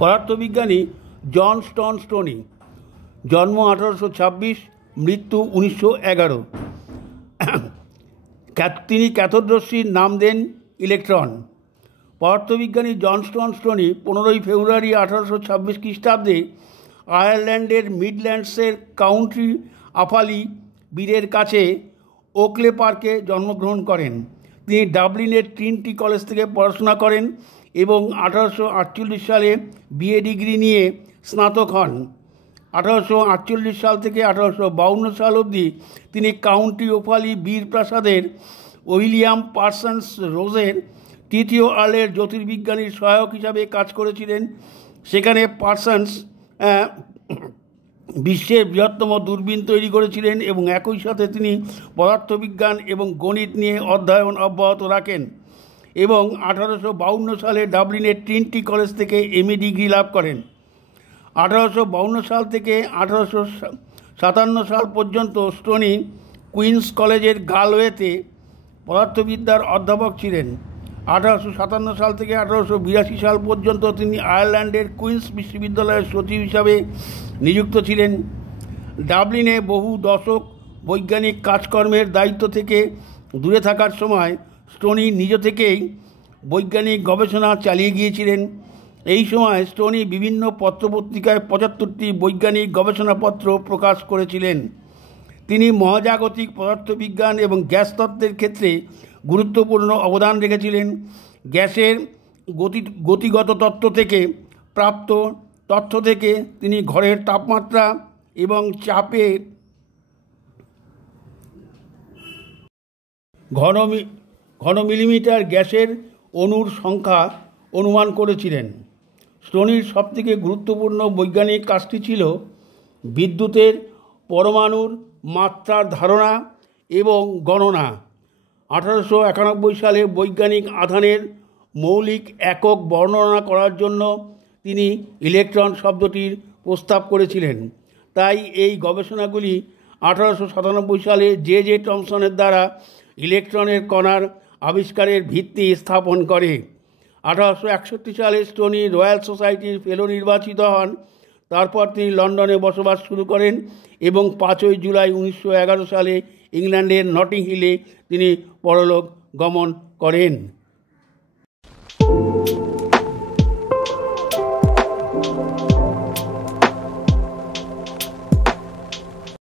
পদার্থবিজ্ঞানী জন stony, জন্ম 1826, মৃত্যু 1911। তিনি ক্যাথোড-রশ্মির নাম দেন ইলেকট্রন। পদার্থবিজ্ঞানী জন স্টোনি 15 ফেব্রুয়ারি 1826 খ্রিস্টাব্দে আয়ারল্যান্ডের মিডল্যান্ডসের কাউন্টি আফালি বীরের কাছে ওকলে পার্কে জন্মগ্রহণ করেন। তিনি ডাবলিনের ট্রিনিটি কলেজ থেকে পড়াশোনা করেন এবং 1848 সালে বিএ ডিগ্রি নিয়ে স্নাতক হন। 1848 সাল থেকে 1852 সাল অবধি তিনি কাউন্টি ওফালি বীর প্রাসাদের উইলিয়াম পার্সন্স রোজের তৃতীয় আর্লের জ্যোতির্বিজ্ঞানীর সহায়ক হিসাবে কাজ করেছিলেন। সেখানে পার্সন্স বিশ্বের বৃহত্তম দূরবীন তৈরি করেছিলেন এবং একই সাথে তিনি পদার্থবিজ্ঞান এবং গণিত নিয়ে অধ্যয়ন অব্যাহত রাখেন এবং 1852 সালে ডাবলিনের ট্রিনিটি কলেজ থেকে এমএ ডিগ্রি লাভ করেন। 1852 সাল থেকে 1857 সাল পর্যন্ত স্টোনি কুইন্স কলেজের গালওয়েতে পদার্থবিদ্যার অধ্যাপক ছিলেন। 1857 সাল থেকে 1882 সাল পর্যন্ত তিনি আয়ারল্যান্ডের কুইন্স বিশ্ববিদ্যালয়ের সচিব হিসাবে নিযুক্ত ছিলেন। ডাবলিনে বহু দশক বৈজ্ঞানিক কাজকর্মের দায়িত্ব থেকে দূরে থাকার সময় স্টোনি নিজ থেকেই বৈজ্ঞানিক গবেষণা চালিয়ে গিয়েছিলেন। এই সময় স্টোনি বিভিন্ন পত্রপত্রিকায় 75টি বৈজ্ঞানিক গবেষণাপত্র প্রকাশ করেছিলেন। তিনি মহাজাগতিক পদার্থবিজ্ঞান এবং গ্যাস তত্ত্বের ক্ষেত্রে গুরুত্বপূর্ণ অবদান রেখেছিলেন। গ্যাসের গতিগত তত্ত্ব থেকে প্রাপ্ত তথ্য থেকে তিনি ঘরের তাপমাত্রা এবং চাপে ঘন মিলিমিটার গ্যাসের অণুর সংখ্যা অনুমান করেছিলেন। স্টোনির সবথেকে গুরুত্বপূর্ণ বৈজ্ঞানিক কাজটি ছিল বিদ্যুতের পরমাণুর মাত্রার ধারণা এবং গণনা। 1891 সালে বৈজ্ঞানিক আধানের মৌলিক একক বর্ণনা করার জন্য তিনি ইলেকট্রন শব্দটির প্রস্তাব করেছিলেন। তাই এই গবেষণাগুলি 1897 সালে জে টমসনের দ্বারা ইলেকট্রনের কণার আবিষ্কারের ভিত্তি স্থাপন করে। 1861 সালে স্টোনি রয়্যাল সোসাইটির ফেলো নির্বাচিত হন। তারপর তিনি লন্ডনে বসবাস শুরু করেন এবং 5 জুলাই 1911 সালে ইংল্যান্ডের নটিং হিলে তিনি পরলোক গমন করেন।